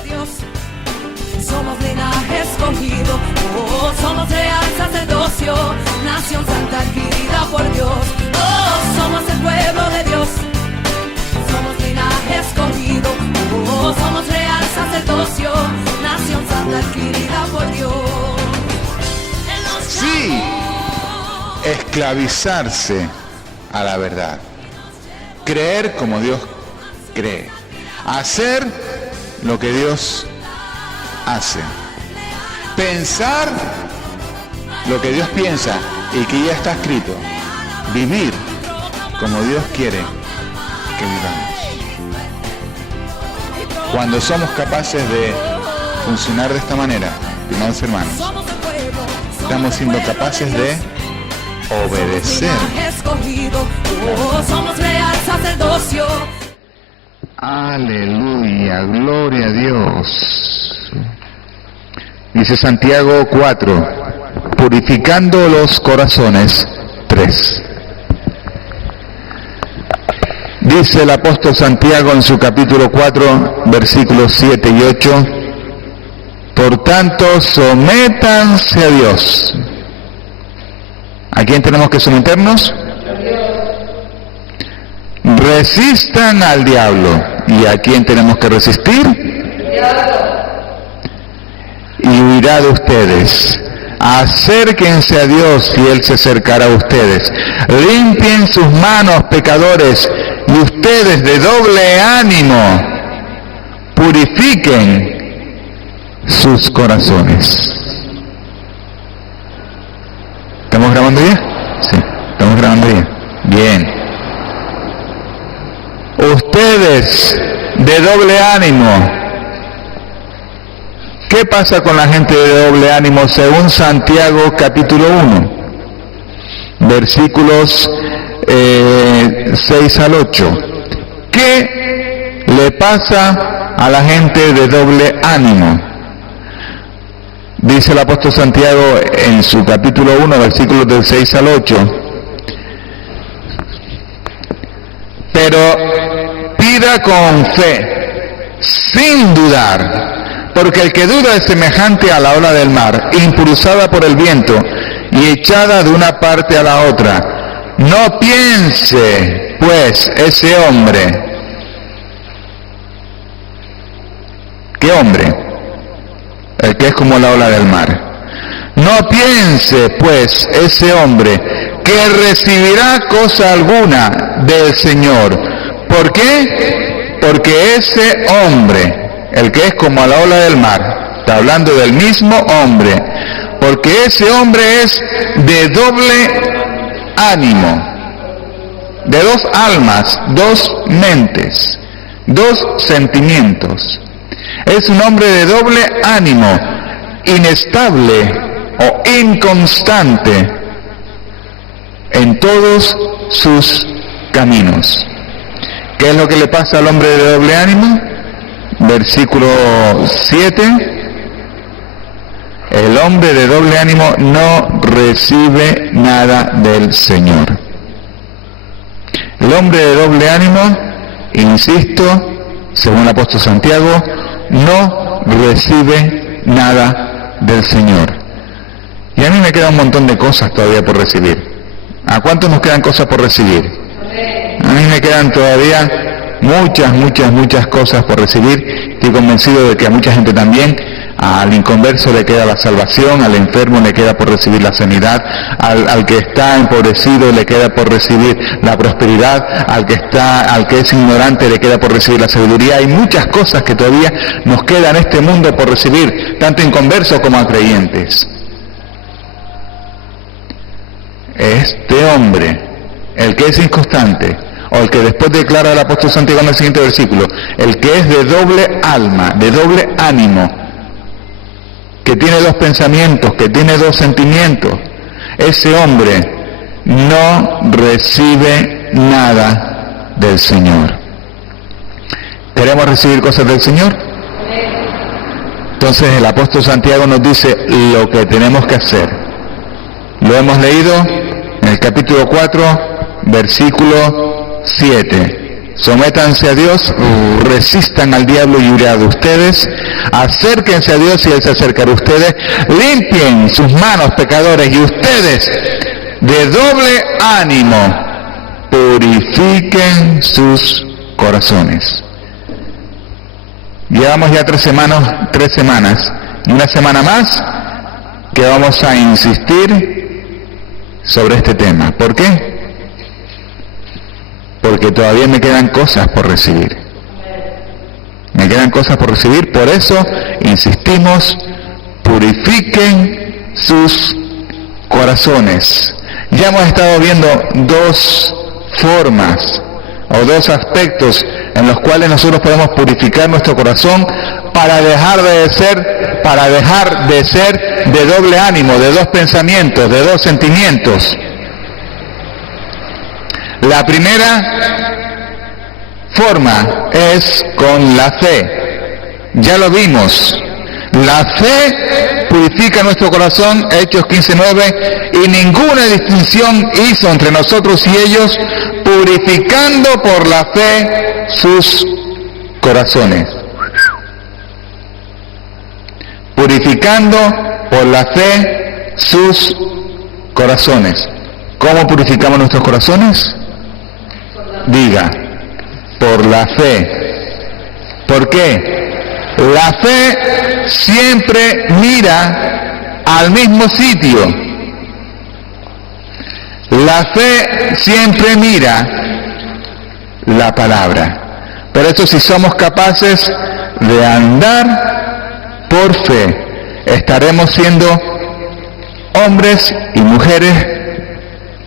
de Dios. Somos linaje escogido, oh, somos real sacerdocio, nación santa adquirida por Dios. Oh, somos el pueblo de Dios. Somos linaje escogido, oh, somos real sacerdocio, nación santa adquirida por Dios. Sí, esclavizarse a la verdad, creer como Dios cree, hacer lo que Dios hace, pensar lo que Dios piensa y que ya está escrito, vivir como Dios quiere que vivamos. Cuando somos capaces de funcionar de esta manera, estimados hermanos, estamos siendo capaces de obedecer. Aleluya, gloria a Dios. Dice Santiago 4, purificando los corazones 3. Dice el apóstol Santiago en su capítulo 4, versículos 7 y 8, por tanto, sométanse a Dios. ¿A quién tenemos que someternos? Resistan al diablo. ¿Y a quién tenemos que resistir? Y huirá de ustedes. Acérquense a Dios y Él se acercará a ustedes. Limpien sus manos, pecadores, y ustedes de doble ánimo, purifiquen sus corazones. ¿Estamos grabando ya? Sí, estamos grabando ya. Bien. Ustedes de doble ánimo. ¿Qué pasa con la gente de doble ánimo según Santiago capítulo 1? Versículos 6 al 8. ¿Qué le pasa a la gente de doble ánimo? Dice el apóstol Santiago en su capítulo 1, versículos del 6 al 8. Pero pida con fe, sin dudar, porque el que duda es semejante a la ola del mar, impulsada por el viento y echada de una parte a la otra. No piense, pues, ese hombre. ¿Qué hombre? El que es como la ola del mar. No piense, pues, ese hombre que recibirá cosa alguna del Señor. ¿Por qué? Porque ese hombre, el que es como la ola del mar, está hablando del mismo hombre, porque ese hombre es de doble ánimo, de dos almas, dos mentes, dos sentimientos. Es un hombre de doble ánimo, inestable o inconstante en todos sus caminos. ¿Qué es lo que le pasa al hombre de doble ánimo? Versículo 7. El hombre de doble ánimo no recibe nada del Señor. El hombre de doble ánimo, insisto, según el apóstol Santiago, no recibe nada del Señor. Y a mí me queda un montón de cosas todavía por recibir. ¿A cuántos nos quedan cosas por recibir? A mí me quedan todavía muchas cosas por recibir. Estoy convencido de que a mucha gente también. Al inconverso le queda la salvación, al enfermo le queda por recibir la sanidad, al que está empobrecido le queda por recibir la prosperidad, al que es ignorante le queda por recibir la sabiduría. Hay muchas cosas que todavía nos quedan en este mundo por recibir, tanto inconversos como a creyentes. Este hombre, el que es inconstante, o el que después declara el apóstol Santiago en el siguiente versículo, el que es de doble alma, de doble ánimo, que tiene dos pensamientos, que tiene dos sentimientos, ese hombre no recibe nada del Señor. ¿Queremos recibir cosas del Señor? Entonces el apóstol Santiago nos dice lo que tenemos que hacer. Lo hemos leído en el capítulo 4, versículo 7. Sométanse a Dios, resistan al diablo y huirá de ustedes. Acérquense a Dios y Él se acercará a ustedes. Limpien sus manos, pecadores, y ustedes, de doble ánimo, purifiquen sus corazones. Llevamos ya 3 semanas, y una semana más que vamos a insistir sobre este tema. ¿Por qué? Porque todavía me quedan cosas por recibir. Me quedan cosas por recibir, por eso insistimos, purifiquen sus corazones. Ya hemos estado viendo 2 formas o 2 aspectos en los cuales nosotros podemos purificar nuestro corazón para dejar de ser de doble ánimo, de 2 pensamientos, de 2 sentimientos. La primera forma es con la fe. Ya lo vimos. La fe purifica nuestro corazón, Hechos 15:9, y ninguna distinción hizo entre nosotros y ellos, purificando por la fe sus corazones. Purificando por la fe sus corazones. ¿Cómo purificamos nuestros corazones? Diga, por la fe. ¿Por qué? La fe siempre mira al mismo sitio. La fe siempre mira la palabra. Por eso, si somos capaces de andar por fe, estaremos siendo hombres y mujeres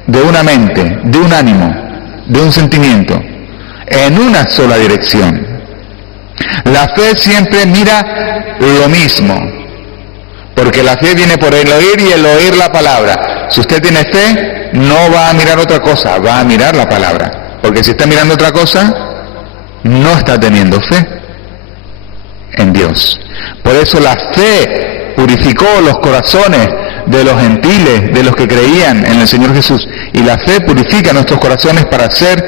de una mente, de un ánimo, de un sentimiento, en una sola dirección. La fe siempre mira lo mismo, porque la fe viene por el oír y el oír la palabra. Si usted tiene fe, no va a mirar otra cosa, va a mirar la palabra, porque si está mirando otra cosa, no está teniendo fe en Dios. Por eso la fe purificó los corazones de los gentiles, de los que creían en el Señor Jesús, y la fe purifica nuestros corazones para ser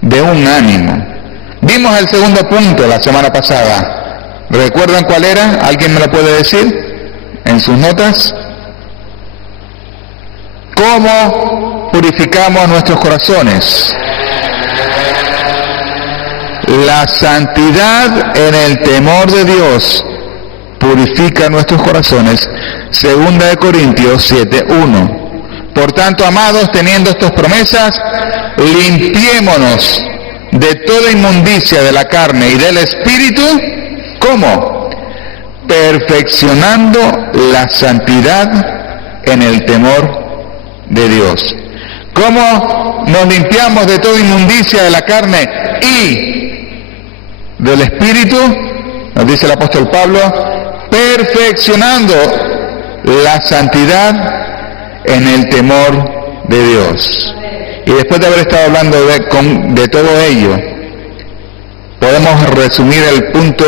de un ánimo. Vimos el segundo punto la semana pasada. ¿Recuerdan cuál era? ¿Alguien me lo puede decir en sus notas? ¿Cómo purificamos nuestros corazones? La santidad en el temor de Dios purifica nuestros corazones. 2 Corintios 7:1. Por tanto, amados, teniendo estas promesas, limpiémonos de toda inmundicia de la carne y del espíritu. ¿Cómo? Perfeccionando la santidad en el temor de Dios. ¿Cómo nos limpiamos de toda inmundicia de la carne y del espíritu? Nos dice el apóstol Pablo, perfeccionando la santidad en el temor de Dios. Y después de haber estado hablando de todo ello, podemos resumir el punto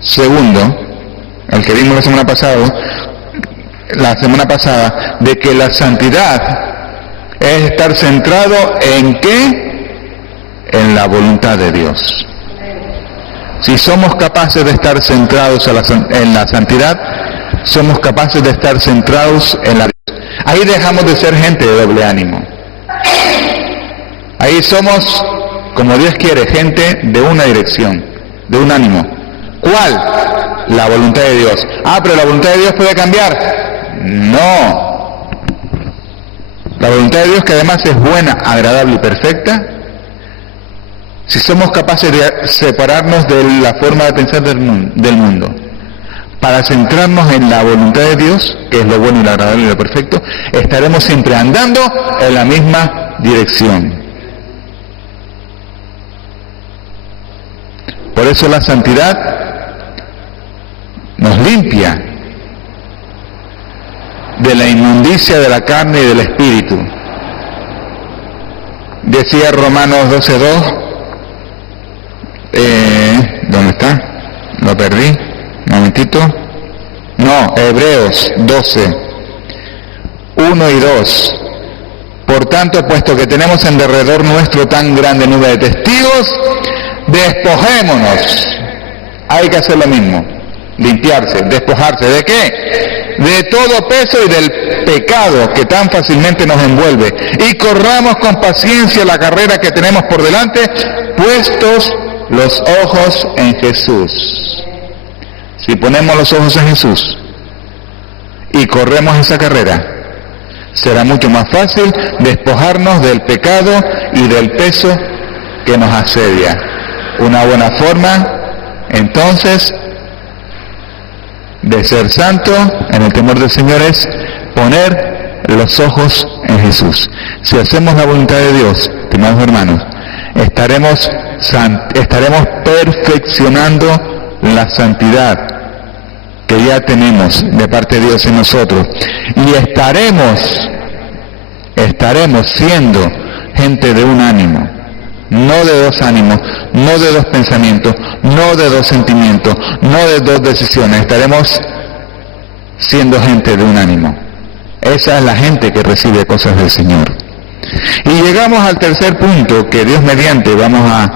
segundo, el que vimos la semana pasada, de que la santidad es estar centrado en ¿qué? En la voluntad de Dios. Si somos capaces de estar centrados en la santidad, somos capaces de estar centrados en la Dios. Ahí dejamos de ser gente de doble ánimo. Ahí somos, como Dios quiere, gente de una dirección, de un ánimo. ¿Cuál? La voluntad de Dios. Pero la voluntad de Dios puede cambiar. No. La voluntad de Dios, que además es buena, agradable y perfecta, si somos capaces de separarnos de la forma de pensar del mundo, para centrarnos en la voluntad de Dios, que es lo bueno y lo agradable y lo perfecto, estaremos siempre andando en la misma dirección. Por eso la santidad nos limpia de la inmundicia de la carne y del espíritu. Decía Romanos 12:2, ¿dónde está? Lo perdí, un momentito. No, Hebreos 12:1 y 2. Por tanto, puesto que tenemos en derredor nuestro tan grande nube de testigos, despojémonos. Hay que hacer lo mismo, limpiarse, despojarse. ¿De qué? De todo peso y del pecado que tan fácilmente nos envuelve. Y corramos con paciencia la carrera que tenemos por delante, puestos los ojos en Jesús. Si ponemos los ojos en Jesús y corremos esa carrera, será mucho más fácil despojarnos del pecado y del peso que nos asedia. Una buena forma, entonces, de ser santo en el temor del Señor es poner los ojos en Jesús. Si hacemos la voluntad de Dios, estimados hermanos, estaremos perfeccionando la santidad que ya tenemos de parte de Dios en nosotros, y estaremos siendo gente de un ánimo, no de dos ánimos, no de dos pensamientos, no de dos sentimientos, no de dos decisiones. Estaremos siendo gente de un ánimo. Esa es la gente que recibe cosas del Señor. Y llegamos al tercer punto que Dios mediante vamos a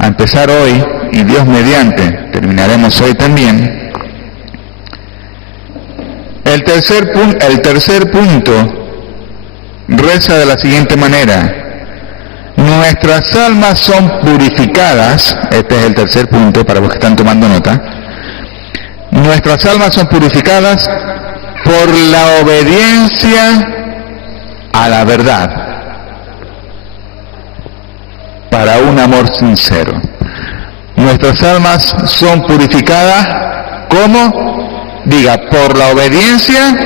empezar hoy, y Dios mediante terminaremos hoy también. El tercer punto reza de la siguiente manera: nuestras almas son purificadas. Este es el tercer punto para los que están tomando nota. Nuestras almas son purificadas por la obediencia a la verdad, para un amor sincero. Nuestras almas son purificadas, ¿cómo? Diga, por la obediencia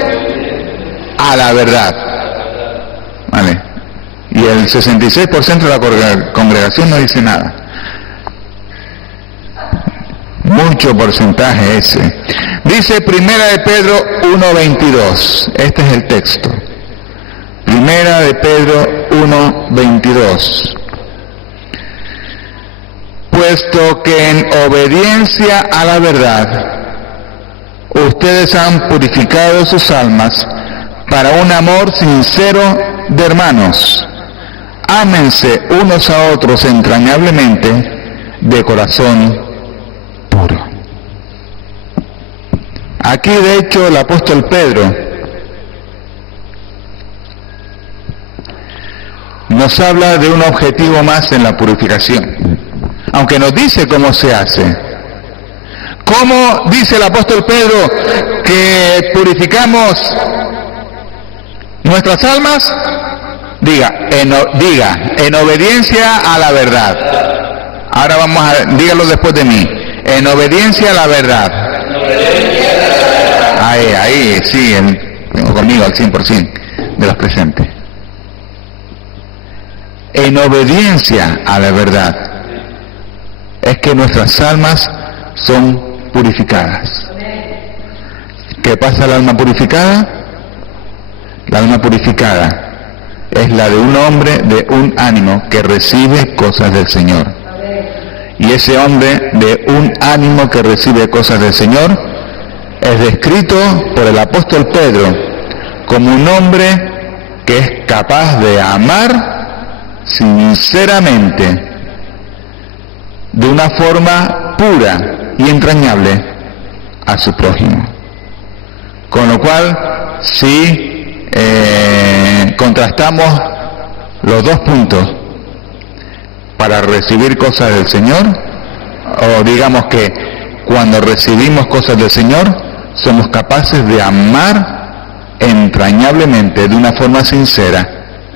a la verdad. ¿Vale? Y el 66% de la congregación no dice nada. Mucho porcentaje ese. Dice Primera de Pedro 1:22. Este es el texto. Primera de Pedro 1:22. Puesto que en obediencia a la verdad ustedes han purificado sus almas para un amor sincero de hermanos. Ámense unos a otros entrañablemente de corazón puro. Aquí, de hecho, el apóstol Pedro nos habla de un objetivo más en la purificación, aunque nos dice cómo se hace. ¿Cómo dice el apóstol Pedro que purificamos nuestras almas? Diga, en obediencia a la verdad. Ahora dígalo después de mí. En obediencia a la verdad. Ahí, sí, conmigo al 100% de los presentes. En obediencia a la verdad es que nuestras almas son purificadas. ¿Qué pasa al alma purificada? La alma purificada es la de un hombre de un ánimo que recibe cosas del Señor. Y ese hombre de un ánimo que recibe cosas del Señor es descrito por el apóstol Pedro como un hombre que es capaz de amar sinceramente, de una forma pura y entrañable, a su prójimo. Con lo cual, si contrastamos los dos puntos para recibir cosas del Señor, o digamos que cuando recibimos cosas del Señor, somos capaces de amar entrañablemente, de una forma sincera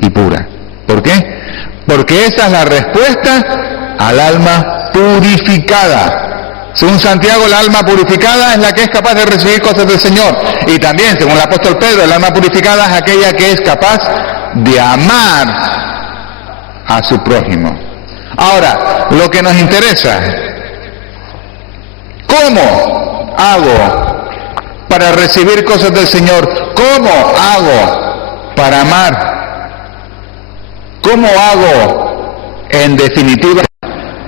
y pura. ¿Por qué? Porque esa es la respuesta al alma purificada. Según Santiago, el alma purificada es la que es capaz de recibir cosas del Señor. Y también, según el apóstol Pedro, el alma purificada es aquella que es capaz de amar a su prójimo. Ahora, lo que nos interesa, ¿cómo hago para recibir cosas del Señor? ¿Cómo hago para amar? ¿Cómo hago, en definitiva,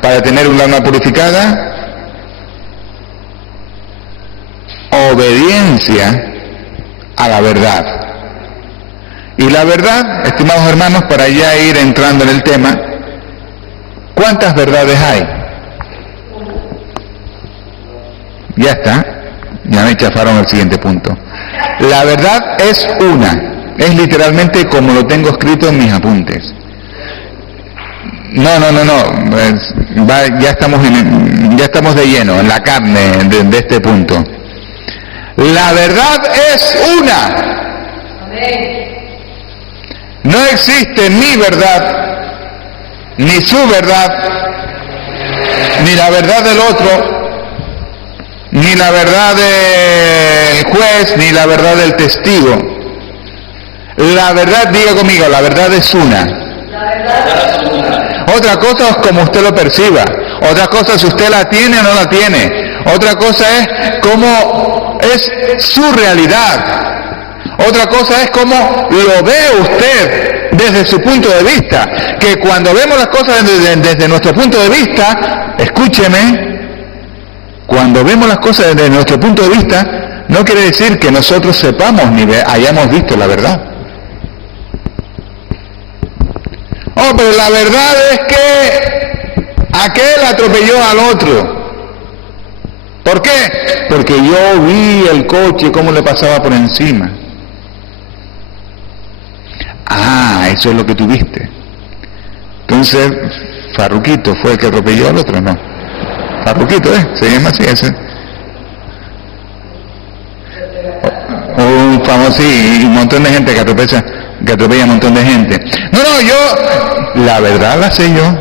para tener un alma purificada? Obediencia a la verdad. Y la verdad, estimados hermanos, para ya ir entrando en el tema, ¿cuántas verdades hay? Ya está, ya me chafaron el siguiente punto. La verdad es una, es literalmente como lo tengo escrito en mis apuntes. No, ya estamos de lleno en la carne de este punto. La verdad es una. No existe mi verdad, ni su verdad, ni la verdad del otro, ni la verdad del juez, ni la verdad del testigo. La verdad, diga conmigo, la verdad es una. Otra cosa es como usted lo perciba. Otra cosa es si usted la tiene o no la tiene. Otra cosa es cómo es su realidad. Otra cosa es cómo lo ve usted desde su punto de vista. Que cuando vemos las cosas desde nuestro punto de vista, escúcheme, cuando vemos las cosas desde nuestro punto de vista, no quiere decir que nosotros sepamos ni hayamos visto la verdad. Oh, pero la verdad es que aquel atropelló al otro. ¿Por qué? Porque yo vi el coche cómo le pasaba por encima. Ah, eso es lo que tú viste. Entonces, Farruquito fue el que atropelló al otro, ¿no? Farruquito, se llama así ese. Un famoso, y un montón de gente que atropella un montón de gente. No, yo, la verdad la sé yo.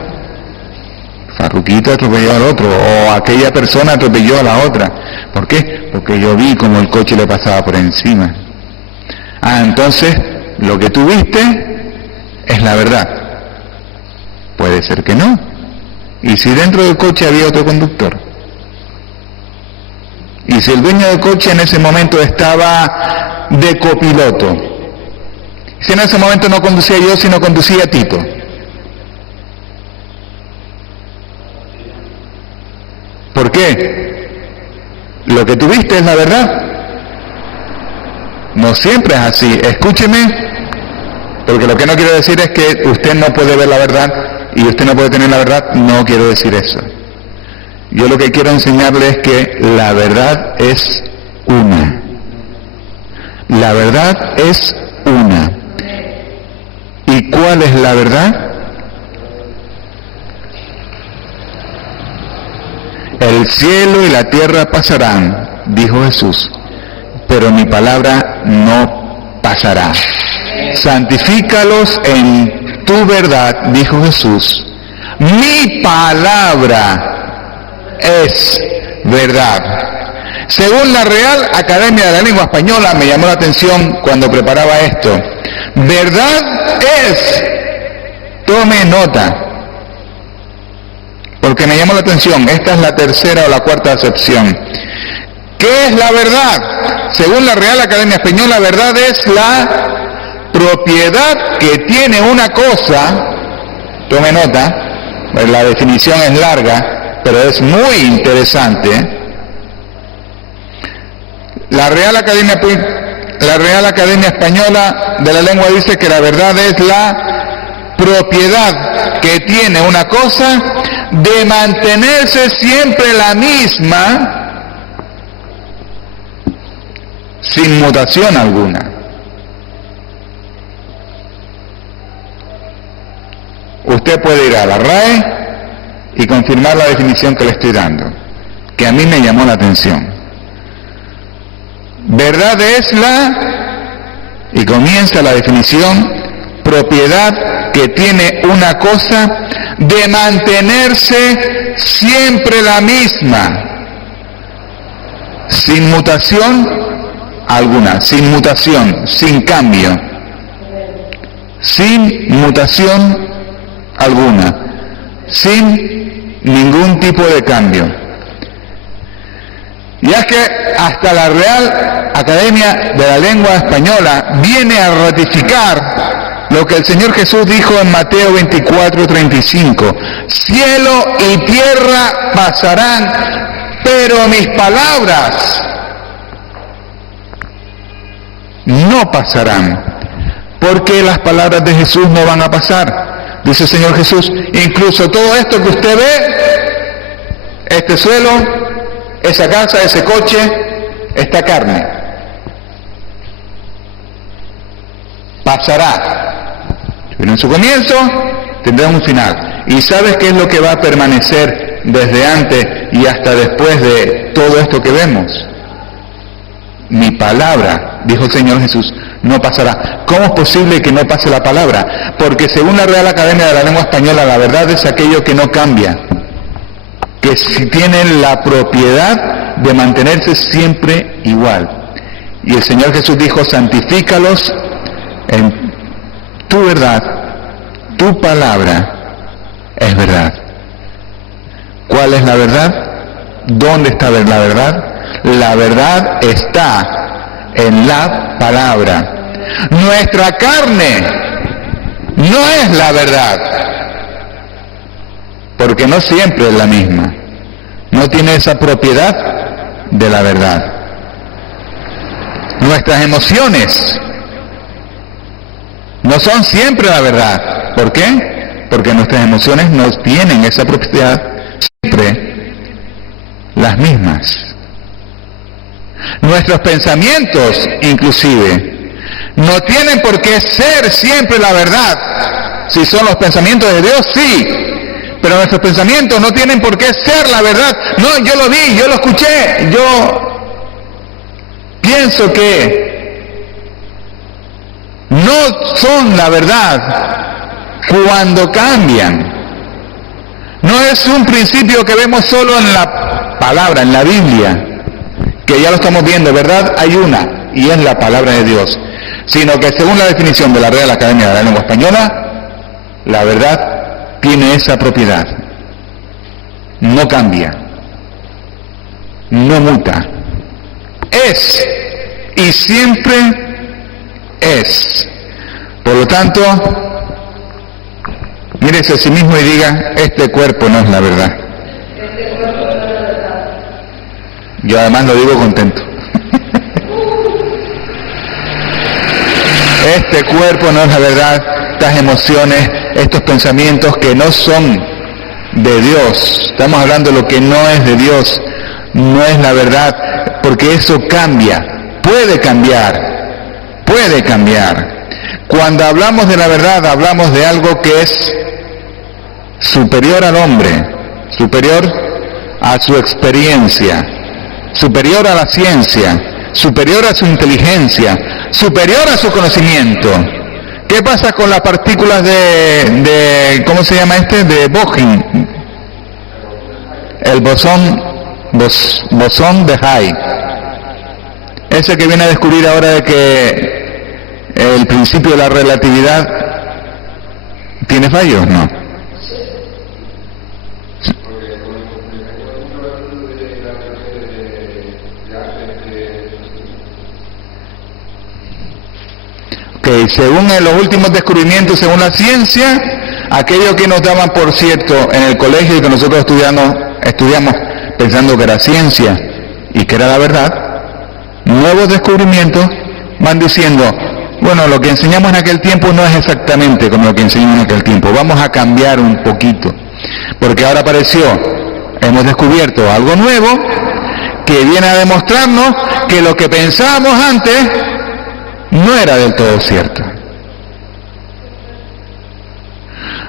Farruquito atropelló al otro, o aquella persona atropelló a la otra. ¿Por qué? Porque yo vi como el coche le pasaba por encima. Ah, entonces, lo que tú viste es la verdad. Puede ser que no. ¿Y si dentro del coche había otro conductor? ¿Y si el dueño del coche en ese momento estaba de copiloto? Si en ese momento no conducía yo, sino conducía Tito. ¿Por qué? Lo que tú viste es la verdad. No siempre es así. Escúcheme, porque lo que no quiero decir es que usted no puede ver la verdad y usted no puede tener la verdad. No quiero decir eso. Yo lo que quiero enseñarle es que la verdad es una. La verdad es una. ¿Y cuál es la verdad? El cielo y la tierra pasarán, dijo Jesús, pero mi palabra no pasará. Santifícalos en tu verdad, dijo Jesús. Mi palabra es verdad. Según la Real Academia de la Lengua Española, me llamó la atención cuando preparaba esto. Verdad es, tome nota, porque me llamó la atención, esta es la tercera o la cuarta acepción. ¿Qué es la verdad? Según la Real Academia Española, verdad es la propiedad que tiene una cosa, tome nota, la definición es larga, pero es muy interesante. La Real Academia Española de la Lengua dice que la verdad es la propiedad que tiene una cosa de mantenerse siempre la misma, sin mutación alguna. Usted puede ir a la RAE y confirmar la definición que le estoy dando, que a mí me llamó la atención. Verdad es y comienza la definición, propiedad que tiene una cosa de mantenerse siempre la misma, sin mutación alguna, sin mutación, sin cambio, sin mutación alguna, sin ningún tipo de cambio. Y es que hasta la Real Academia de la Lengua Española viene a ratificar lo que el Señor Jesús dijo en Mateo 24:35. Cielo y tierra pasarán, pero mis palabras no pasarán. porque las palabras de Jesús no van a pasar. Dice el Señor Jesús, incluso todo esto que usted ve, este suelo, esa casa, ese coche, esta carne, pasará. Pero en su comienzo tendrá un final. ¿Y sabes qué es lo que va a permanecer desde antes y hasta después de todo esto que vemos? Mi palabra, dijo el Señor Jesús, no pasará. ¿Cómo es posible que no pase la palabra? Porque según la Real Academia de la Lengua Española, la verdad es aquello que no cambia, que si tienen la propiedad de mantenerse siempre igual. Y el Señor Jesús dijo, santifícalos en tu verdad, tu palabra es verdad. ¿Cuál es la verdad? ¿Dónde está la verdad? La verdad está en la palabra. Nuestra carne no es la verdad, porque no siempre es la misma. No tiene esa propiedad de la verdad. Nuestras emociones no son siempre la verdad. ¿Por qué? Porque nuestras emociones no tienen esa propiedad siempre las mismas. Nuestros pensamientos, inclusive, no tienen por qué ser siempre la verdad. Si son los pensamientos de Dios, sí. Pero nuestros pensamientos no tienen por qué ser la verdad. No, yo lo vi, yo lo escuché, yo pienso que no son la verdad cuando cambian. No es un principio que vemos solo en la palabra, en la Biblia, que ya lo estamos viendo, ¿verdad? Hay una, y es la palabra de Dios. Sino que según la definición de la Real Academia de la Lengua Española, la verdad tiene esa propiedad. No cambia, no muta. Es, y siempre es. Por lo tanto, mírese a sí mismo y diga, este cuerpo no es la verdad. Yo además lo digo contento. Este cuerpo no es la verdad, estas emociones, estos pensamientos que no son de Dios. Estamos hablando de lo que no es de Dios, no es la verdad, porque eso cambia, puede cambiar, puede cambiar. Cuando hablamos de la verdad, hablamos de algo que es superior al hombre, superior a su experiencia, superior a la ciencia, superior a su inteligencia, superior a su conocimiento. ¿Qué pasa con las partículas de ¿cómo se llama este? De Bohr, el bosón de Higgs, ese que viene a descubrir ahora de que el principio de la relatividad tiene fallos, ¿no? Que según los últimos descubrimientos, según la ciencia, aquello que nos daban por cierto en el colegio y que nosotros estudiamos pensando que era ciencia y que era la verdad, nuevos descubrimientos van diciendo, bueno, lo que enseñamos en aquel tiempo no es exactamente como lo que enseñamos en aquel tiempo, vamos a cambiar un poquito, porque ahora hemos descubierto algo nuevo que viene a demostrarnos que lo que pensábamos antes no era del todo cierto.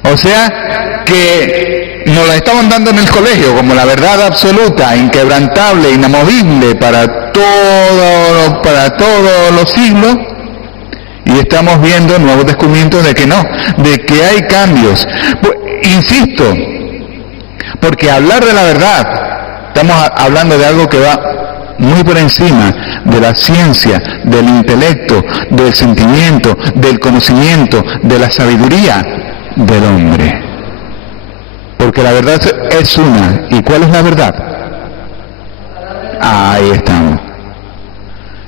O sea, que nos la estaban dando en el colegio como la verdad absoluta, inquebrantable, inamovible para todos los siglos, y estamos viendo nuevos descubrimientos de que no, de que hay cambios. Pues, insisto, porque hablar de la verdad, estamos hablando de algo que va muy por encima de la ciencia, del intelecto, del sentimiento, del conocimiento, de la sabiduría del hombre. Porque la verdad es una. ¿Y cuál es la verdad? Ahí estamos.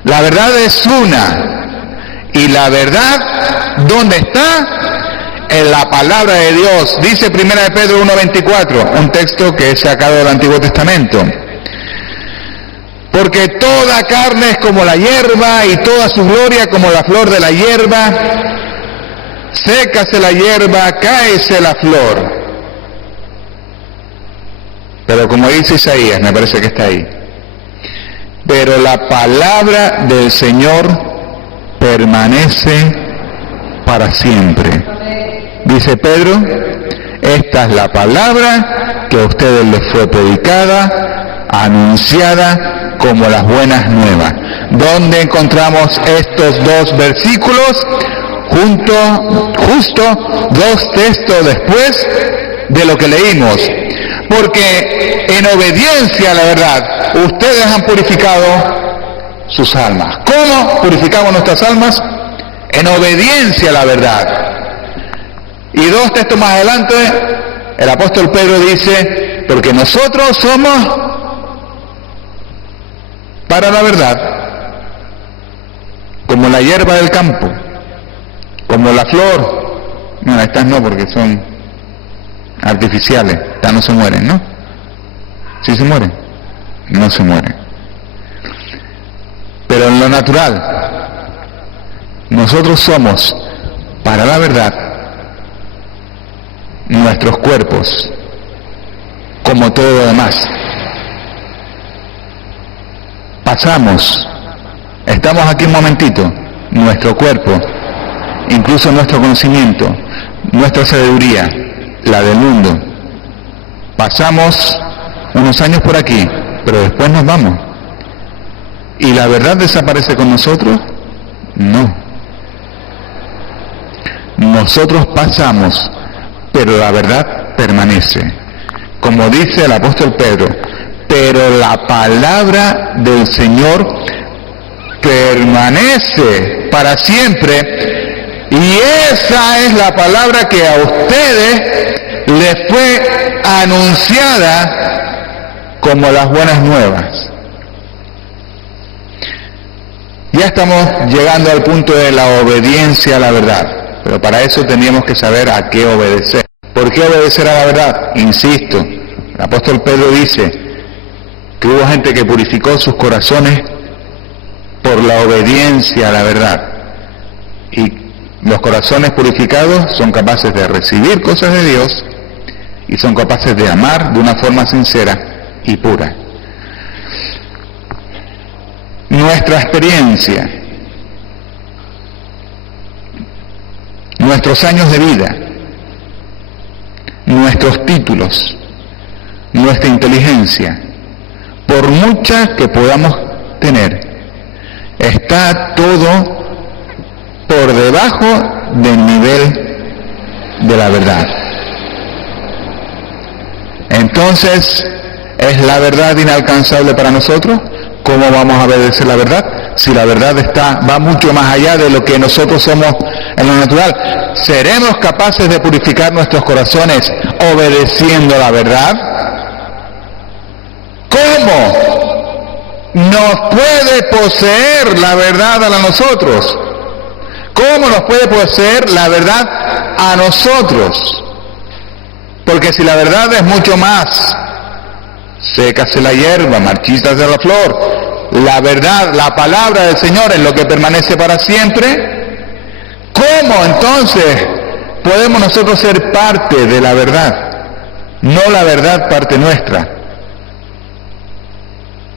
La verdad es una. Y la verdad, ¿dónde está? En la palabra de Dios. Dice 1 de Pedro 1:24, un texto que es sacado del Antiguo Testamento. Porque toda carne es como la hierba y toda su gloria como la flor de la hierba. sécase la hierba, cáese la flor. Pero como dice Isaías, me parece que está ahí, pero la palabra del Señor permanece para siempre. Dice Pedro, esta es la palabra que a ustedes les fue predicada, anunciada como las buenas nuevas. ¿Dónde encontramos estos dos versículos? Justo dos textos después de lo que leímos. Porque en obediencia a la verdad, ustedes han purificado sus almas. ¿Cómo purificamos nuestras almas? En obediencia a la verdad. Y dos textos más adelante, el apóstol Pedro dice, porque nosotros somos para la verdad, como la hierba del campo, como la flor. No, estas no, porque son artificiales, estas no se mueren, ¿no? ¿Sí se mueren? No se mueren. Pero en lo natural, nosotros somos para la verdad nuestros cuerpos, como todo lo demás. Pasamos, estamos aquí un momentito, nuestro cuerpo, incluso nuestro conocimiento, nuestra sabiduría, la del mundo. Pasamos unos años por aquí, pero después nos vamos. ¿Y la verdad desaparece con nosotros? No. Nosotros pasamos, pero la verdad permanece. Como dice el apóstol Pedro, pero la palabra del Señor permanece para siempre, y esa es la palabra que a ustedes les fue anunciada como las buenas nuevas. Ya estamos llegando al punto de la obediencia a la verdad. Pero para eso teníamos que saber a qué obedecer. ¿Por qué obedecer a la verdad? Insisto, el apóstol Pedro dice que hubo gente que purificó sus corazones por la obediencia a la verdad. Y los corazones purificados son capaces de recibir cosas de Dios y son capaces de amar de una forma sincera y pura. Nuestra experiencia, nuestros años de vida, nuestros títulos, nuestra inteligencia, por mucha que podamos tener, está todo por debajo del nivel de la verdad. Entonces, ¿es la verdad inalcanzable para nosotros? ¿Cómo vamos a obedecer la verdad? Si la verdad va mucho más allá de lo que nosotros somos en lo natural. ¿Seremos capaces de purificar nuestros corazones obedeciendo la verdad? ¿Cómo nos puede poseer la verdad a nosotros? ¿Cómo nos puede poseer la verdad a nosotros? Porque si la verdad es mucho más, sécase la hierba, marchítase la flor. La verdad, la palabra del Señor es lo que permanece para siempre. ¿Cómo entonces podemos nosotros ser parte de la verdad? No la verdad parte nuestra,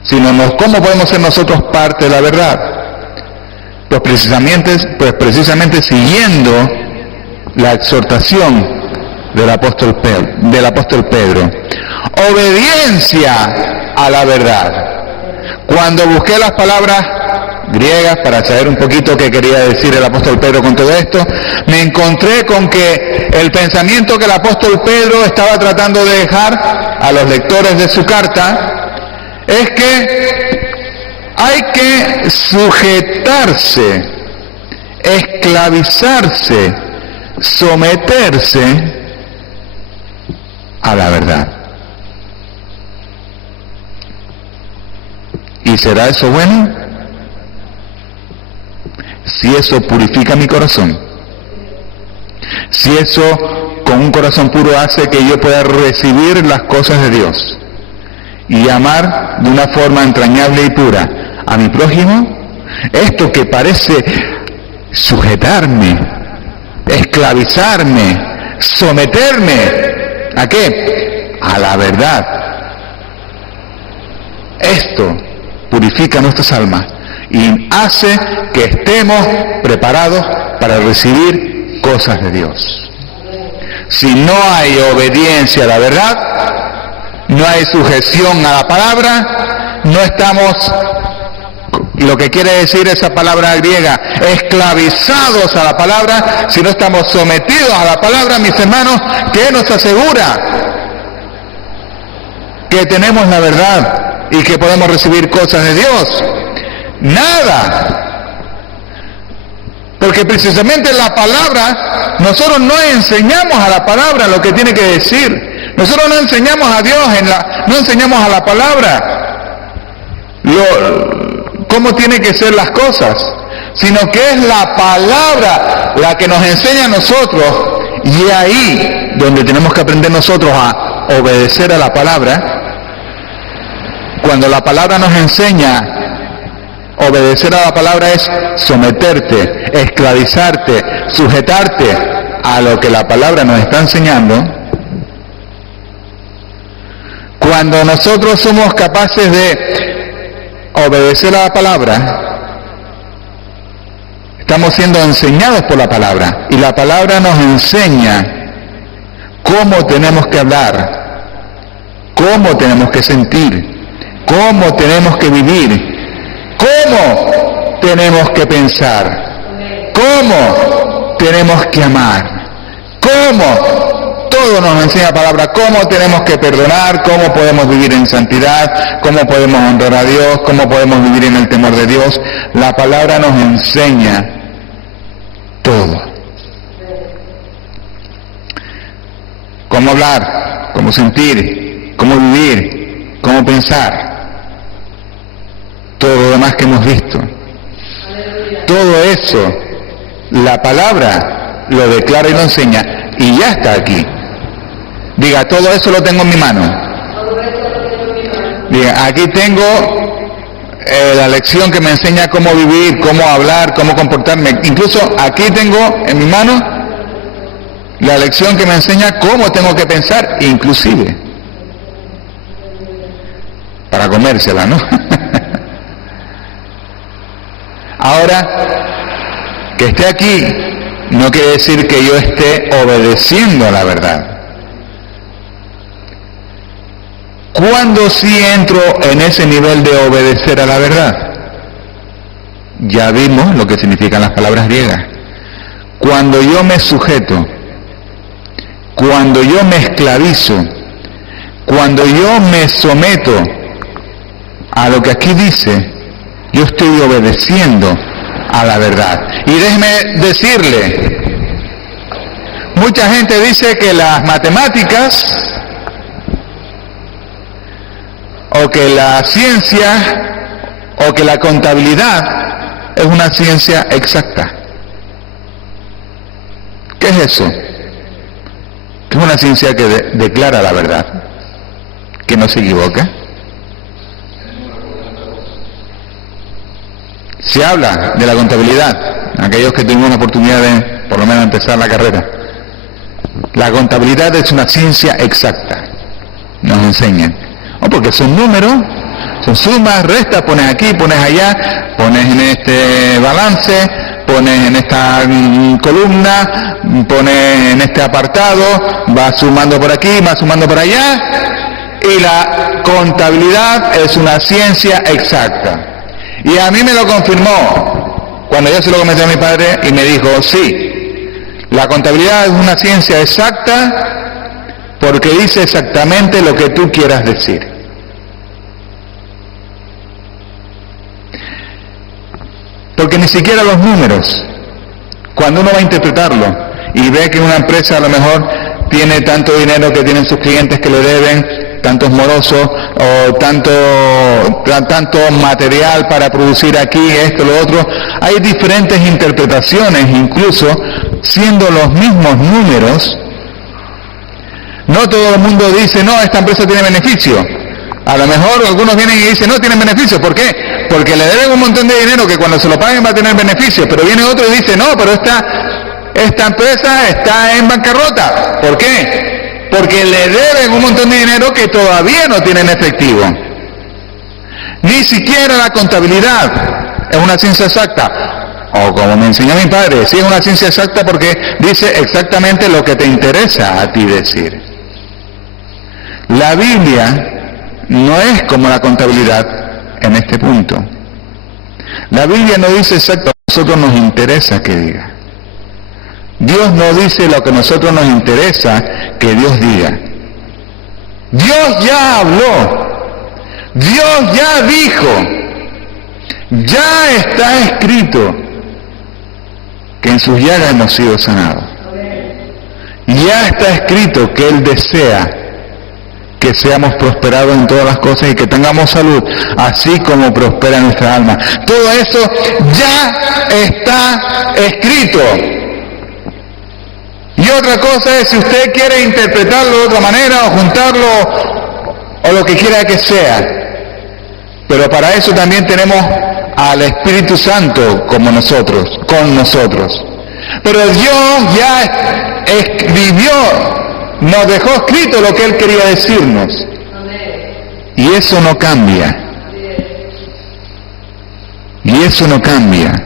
sino ¿cómo podemos ser nosotros parte de la verdad? Pues precisamente siguiendo la exhortación del apóstol Pedro. Obediencia a la verdad. Cuando busqué las palabras griegas para saber un poquito qué quería decir el apóstol Pedro con todo esto, me encontré con que el pensamiento que el apóstol Pedro estaba tratando de dejar a los lectores de su carta es que hay que sujetarse, esclavizarse, someterse a la verdad. ¿Y será eso bueno? Si eso purifica mi corazón, si eso con un corazón puro hace que yo pueda recibir las cosas de Dios y amar de una forma entrañable y pura a mi prójimo, esto que parece sujetarme esclavizarme, someterme. ¿A qué? A la verdad. Esto purifica nuestras almas y hace que estemos preparados para recibir cosas de Dios. Si no hay obediencia a la verdad, no hay sujeción a la palabra, no estamos, lo que quiere decir esa palabra griega, esclavizados a la palabra, si no estamos sometidos a la palabra, mis hermanos, ¿qué nos asegura? Que tenemos la verdad y que podemos recibir cosas de Dios. Nada. Porque precisamente la palabra, nosotros no enseñamos a la palabra lo que tiene que decir. Nosotros no enseñamos a Dios, no enseñamos a la palabra cómo tienen que ser las cosas, sino que es la palabra la que nos enseña a nosotros, y es ahí donde tenemos que aprender nosotros a obedecer a la palabra. Cuando la palabra nos enseña, obedecer a la palabra es someterte, esclavizarte, sujetarte a lo que la palabra nos está enseñando. Cuando nosotros somos capaces de obedecer a la palabra, estamos siendo enseñados por la palabra, y la palabra nos enseña cómo tenemos que hablar, cómo tenemos que sentir, cómo tenemos que vivir, cómo tenemos que pensar, cómo tenemos que amar, cómo. Todo nos enseña la palabra, cómo tenemos que perdonar, cómo podemos vivir en santidad, cómo podemos honrar a Dios, cómo podemos vivir en el temor de Dios. La palabra nos enseña todo. Cómo hablar, cómo sentir, cómo vivir, cómo pensar. Todo lo demás que hemos visto. Todo eso, la palabra lo declara y lo enseña, y ya está aquí. Diga, todo eso lo tengo en mi mano. Diga, aquí tengo la lección que me enseña cómo vivir, cómo hablar, cómo comportarme. Incluso aquí tengo en mi mano la lección que me enseña cómo tengo que pensar, inclusive para comérsela, ¿no? Ahora, que esté aquí no quiere decir que yo esté obedeciendo a la verdad. ¿Cuándo sí entro en ese nivel de obedecer a la verdad? Ya vimos lo que significan las palabras griegas. Cuando yo me sujeto, cuando yo me esclavizo, cuando yo me someto a lo que aquí dice, yo estoy obedeciendo a la verdad. Y déjeme decirle, mucha gente dice que las matemáticas o que la ciencia o que la contabilidad es una ciencia exacta. ¿Qué es eso? Que es una ciencia que declara la verdad, que no se equivoca. Se habla de la contabilidad, aquellos que tuvimos la oportunidad de, por lo menos, empezar la carrera. La contabilidad es una ciencia exacta, nos enseñan. Porque son números, son sumas, restas, pones aquí, pones allá, pones en este balance, pones en esta columna, pones en este apartado, vas sumando por aquí, vas sumando por allá, y la contabilidad es una ciencia exacta. Y a mí me lo confirmó cuando yo se lo comenté a mi padre y me dijo, sí, la contabilidad es una ciencia exacta porque dice exactamente lo que tú quieras decir. Porque ni siquiera los números, cuando uno va a interpretarlo y ve que una empresa a lo mejor tiene tanto dinero que tienen sus clientes que le deben, tantos morosos o tanto material para producir aquí, esto, lo otro, hay diferentes interpretaciones, incluso siendo los mismos números. No todo el mundo dice, no, esta empresa tiene beneficio. A lo mejor algunos vienen y dicen, no tienen beneficio. ¿Por qué? Porque le deben un montón de dinero que cuando se lo paguen va a tener beneficio. Pero viene otro y dice, no, pero esta empresa está en bancarrota. ¿Por qué? Porque le deben un montón de dinero que todavía no tienen efectivo. Ni siquiera la contabilidad es una ciencia exacta. O como me enseñó mi padre, sí es una ciencia exacta porque dice exactamente lo que te interesa a ti decir. La Biblia no es como la contabilidad en este punto. La Biblia no dice exacto lo que a nosotros nos interesa que diga. Dios no dice lo que a nosotros nos interesa que Dios diga. Dios ya habló. Dios ya dijo. Ya está escrito que en sus llagas hemos sido sanados. Ya está escrito que Él desea que seamos prosperados en todas las cosas y que tengamos salud, así como prospera nuestra alma. Todo eso ya está escrito. Y otra cosa es si usted quiere interpretarlo de otra manera o juntarlo o lo que quiera que sea. Pero para eso también tenemos al Espíritu Santo como nosotros, con nosotros. Pero Dios ya escribió, nos dejó escrito lo que Él quería decirnos. Y eso no cambia. Y eso no cambia.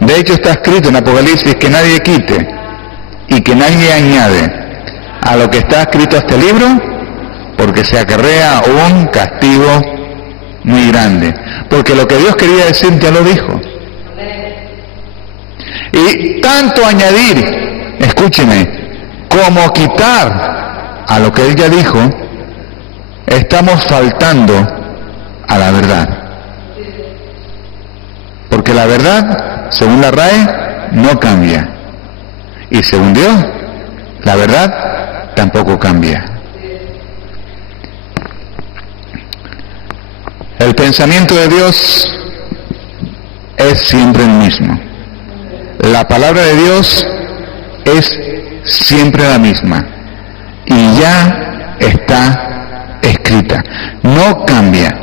De hecho está escrito en Apocalipsis que nadie quite y que nadie añade a lo que está escrito a este libro, porque se acarrea un castigo muy grande. Porque lo que Dios quería decir ya lo dijo. Y tanto añadir, escúcheme, como quitar a lo que Él ya dijo, estamos faltando a la verdad. Porque la verdad, según la RAE, no cambia. Y según Dios, la verdad tampoco cambia. El pensamiento de Dios es siempre el mismo. La palabra de Dios es siempre la misma. Y ya está escrita. No cambia.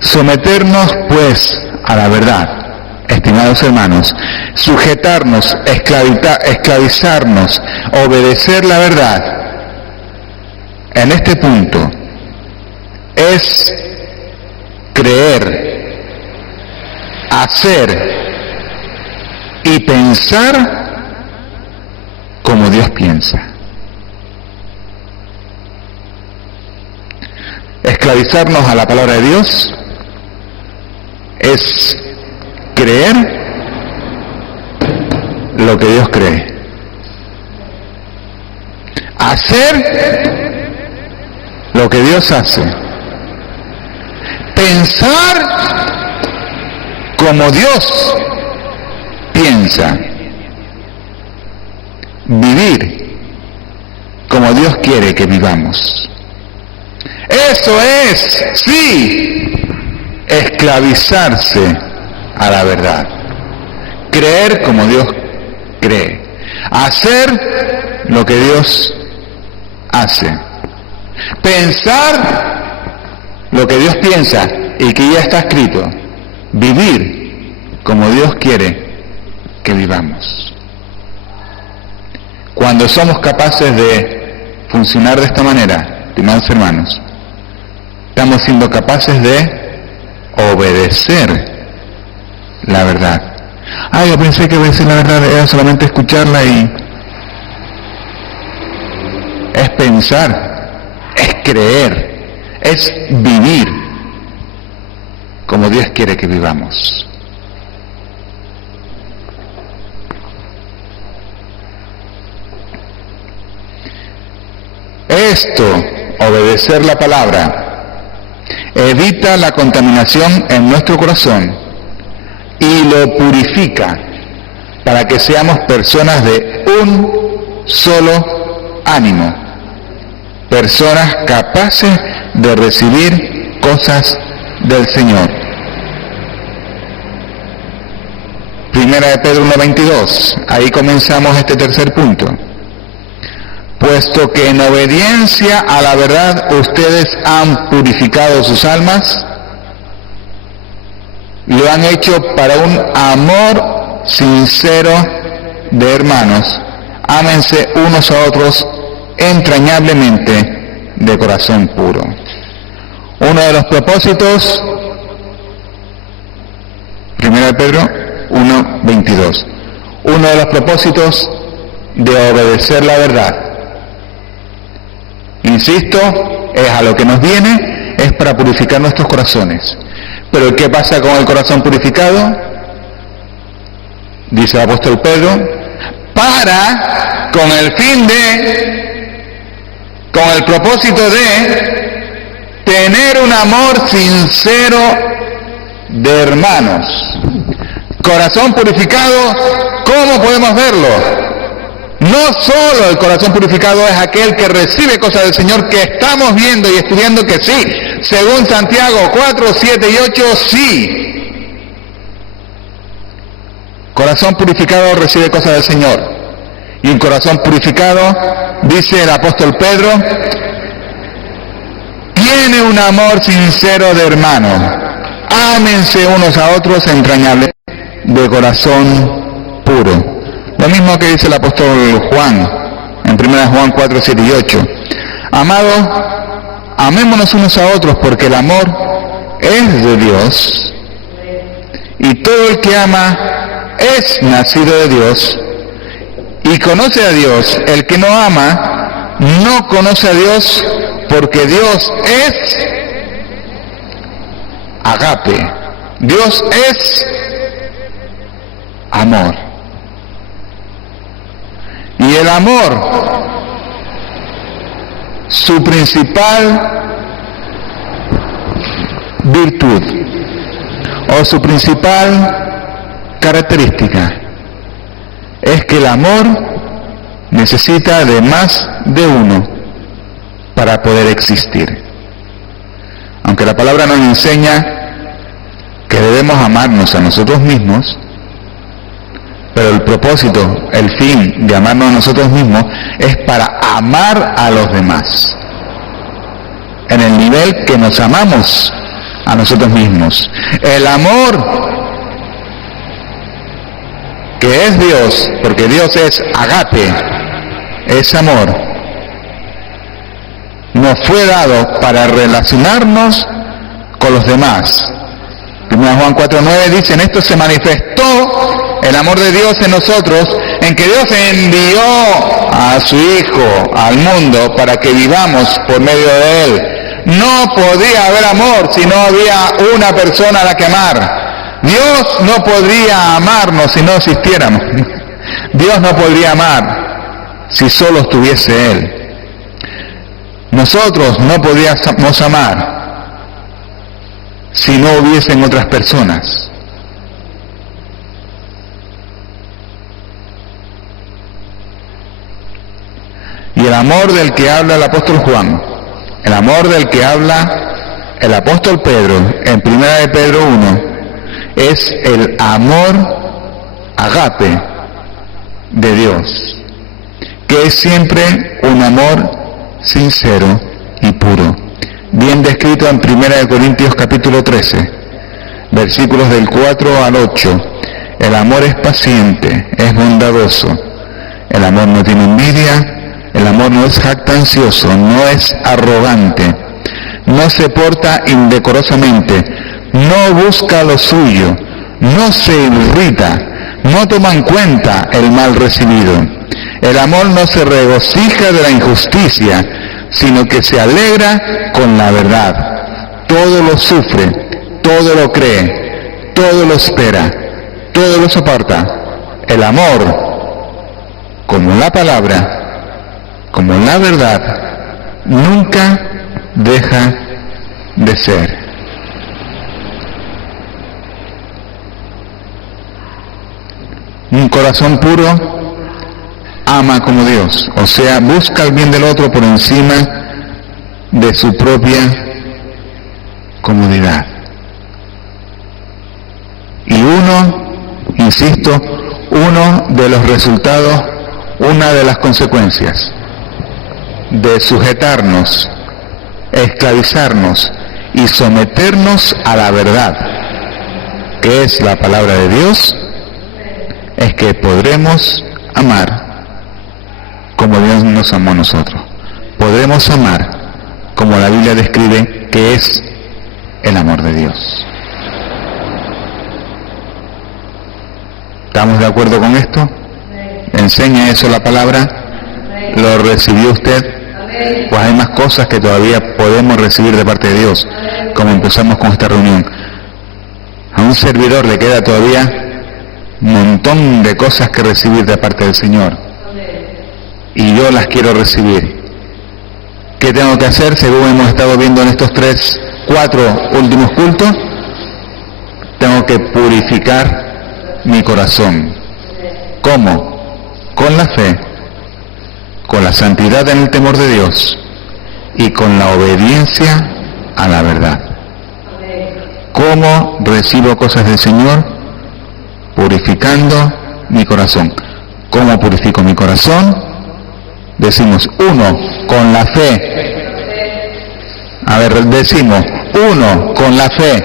Someternos pues a la verdad, estimados hermanos, sujetarnos, esclavizarnos, obedecer la verdad, en este punto, es creer, hacer y pensar como Dios piensa. Esclavizarnos a la palabra de Dios es creer lo que Dios cree. Hacer lo que Dios hace. Pensar como Dios piensa. Vivir como Dios quiere que vivamos. Eso es, sí, esclavizarse a la verdad. Creer como Dios cree. Hacer lo que Dios hace. Pensar lo que Dios piensa y que ya está escrito. Vivir como Dios quiere que vivamos. Cuando somos capaces de funcionar de esta manera, estimados hermanos, estamos siendo capaces de obedecer la verdad. Yo pensé que obedecer la verdad era solamente escucharla y... Es pensar, es creer, es vivir como Dios quiere que vivamos. Esto, obedecer la palabra, evita la contaminación en nuestro corazón y lo purifica para que seamos personas de un solo ánimo, personas capaces de recibir cosas del Señor. Primera de Pedro 1:22, ahí comenzamos este tercer punto. Puesto que en obediencia a la verdad ustedes han purificado sus almas, lo han hecho para un amor sincero de hermanos, ámense unos a otros entrañablemente de corazón puro. Uno de los propósitos, 1 Pedro 1:22, uno de los propósitos de obedecer la verdad, insisto, es a lo que nos viene, es para purificar nuestros corazones. Pero ¿qué pasa con el corazón purificado? Dice el apóstol Pedro, con el propósito de tener un amor sincero de hermanos. Corazón purificado, ¿cómo podemos verlo? No solo el corazón purificado es aquel que recibe cosas del Señor, que estamos viendo y estudiando que sí, según Santiago 4, 7 y 8, sí. Corazón purificado recibe cosas del Señor. Y un corazón purificado, dice el apóstol Pedro, tiene un amor sincero de hermano. Ámense unos a otros entrañables de corazón puro. Lo mismo que dice el apóstol Juan, en 1 Juan 4, 7 y 8. Amados, amémonos unos a otros porque el amor es de Dios. Y todo el que ama es nacido de Dios y conoce a Dios. El que no ama no conoce a Dios porque Dios es agape. Dios es amor. Y el amor, su principal virtud o su principal característica es que el amor necesita de más de uno para poder existir. Aunque la palabra nos enseña que debemos amarnos a nosotros mismos, pero el propósito, el fin de amarnos a nosotros mismos es para amar a los demás, en el nivel que nos amamos a nosotros mismos. El amor que es Dios, porque Dios es agape, es amor, nos fue dado para relacionarnos con los demás. 1 Juan 4:9 dice, en esto se manifestó el amor de Dios en nosotros, en que Dios envió a su Hijo al mundo para que vivamos por medio de Él. No podía haber amor si no había una persona a la que amar. Dios no podría amarnos si no existiéramos. Dios no podría amar si solo estuviese Él. Nosotros no podríamos amar si no hubiesen otras personas. Y el amor del que habla el apóstol Juan, el amor del que habla el apóstol Pedro en 1 de Pedro 1, es el amor agape de Dios, que es siempre un amor sincero y puro, bien descrito en 1 de Corintios capítulo 13, versículos del 4 al 8. El amor es paciente, es bondadoso, el amor no tiene envidia, el amor no es jactancioso, no es arrogante, no se porta indecorosamente, no busca lo suyo, no se irrita, no toma en cuenta el mal recibido. El amor no se regocija de la injusticia, sino que se alegra con la verdad. Todo lo sufre, todo lo cree, todo lo espera, todo lo soporta. El amor, como la palabra, como la verdad, nunca deja de ser. Un corazón puro ama como Dios, o sea, busca el bien del otro por encima de su propia comodidad. Y insisto, uno de los resultados, una de las consecuencias de sujetarnos, esclavizarnos y someternos a la verdad, que es la palabra de Dios, es que podremos amar como Dios nos amó a nosotros. Podremos amar como la Biblia describe que es el amor de Dios. ¿Estamos de acuerdo con esto? ¿Enseña eso la palabra? ¿Lo recibió usted? Pues hay más cosas que todavía podemos recibir de parte de Dios, como empezamos con esta reunión. A un servidor le queda todavía un montón de cosas que recibir de parte del Señor. Y yo las quiero recibir. ¿Qué tengo que hacer según hemos estado viendo en estos 4 últimos cultos? Tengo que purificar mi corazón. ¿Cómo? Con la fe, con la santidad en el temor de Dios y con la obediencia a la verdad. ¿Cómo recibo cosas del Señor? Purificando mi corazón. ¿Cómo purifico mi corazón? Decimos 1, con la fe. A ver, decimos 1, con la fe.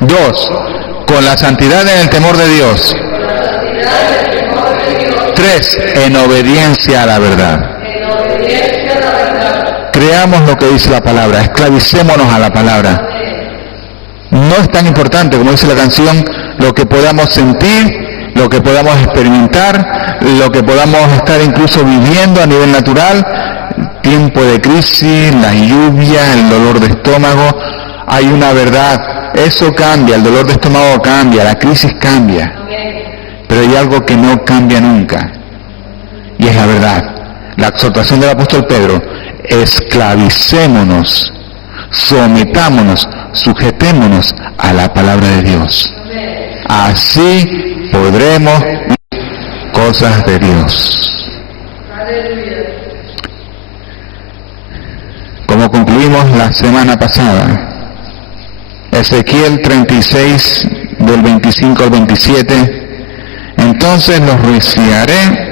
2, con la santidad en el temor de Dios. 3, en obediencia a la verdad. Creamos lo que dice la palabra, esclavicémonos a la palabra. No es tan importante, como dice la canción, lo que podamos sentir, lo que podamos experimentar, lo que podamos estar incluso viviendo a nivel natural, tiempo de crisis, la lluvia, el dolor de estómago. Hay una verdad, eso cambia, el dolor de estómago cambia, la crisis cambia. Pero hay algo que no cambia nunca, y es la verdad. La exhortación del apóstol Pedro: esclavicémonos, sometámonos, sujetémonos a la palabra de Dios. Así podremos ver cosas de Dios. Como concluimos la semana pasada, Ezequiel 36, del 25 al 27, entonces los rociaré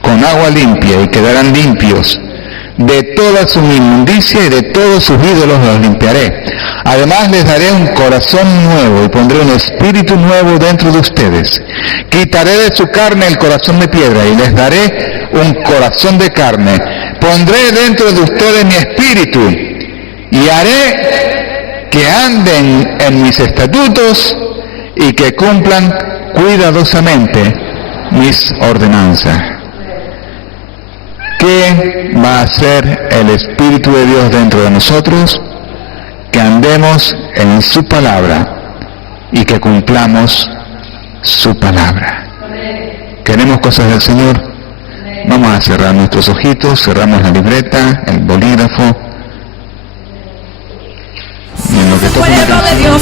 con agua limpia y quedarán limpios. De toda su inmundicia y de todos sus ídolos los limpiaré. Además les daré un corazón nuevo y pondré un espíritu nuevo dentro de ustedes. Quitaré de su carne el corazón de piedra y les daré un corazón de carne. Pondré dentro de ustedes mi espíritu y haré que anden en mis estatutos y que cumplan cuidadosamente mis ordenanzas. ¿Qué va a hacer el Espíritu de Dios dentro de nosotros? Que andemos en su palabra y que cumplamos su palabra. ¿Queremos cosas del Señor? Vamos a cerrar nuestros ojitos, cerramos la libreta, el bolígrafo. Y en lo que toca una canción,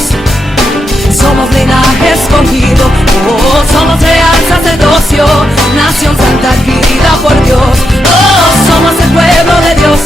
somos linaje escogido, oh, somos real sacerdocio, nación santa adquirida por Dios, oh, somos el pueblo de Dios,